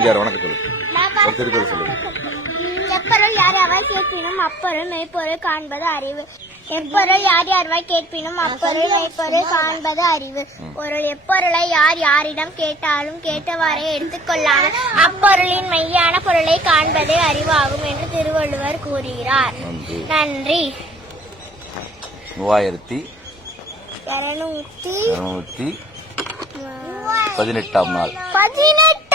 வணக்கம் சொல்லு. ஒரு திருக்குறள் சொல்லு. எப்பொருள் யார் யாராய் கேட்பினும் அப்பொருள் மெய்ப்பொருள் காண்பது அறிவு. எப்பொருள் யார் யார்வாய் கேட்பினும் அப்பொருள் மெய்ப்பொருள் காண்பது அறிவு. பொருள் எப்பொருளை யார் யாரிடம் கேட்டாலும் கேட்டவாறே எடுத்துக்கொள்ளாமல் அப்பொருளின் மெய்யான பொருளை காண்பதே அறிவாகும் என்று திருவள்ளுவர் கூறுகிறார். நன்றி. 3218 நாள். 18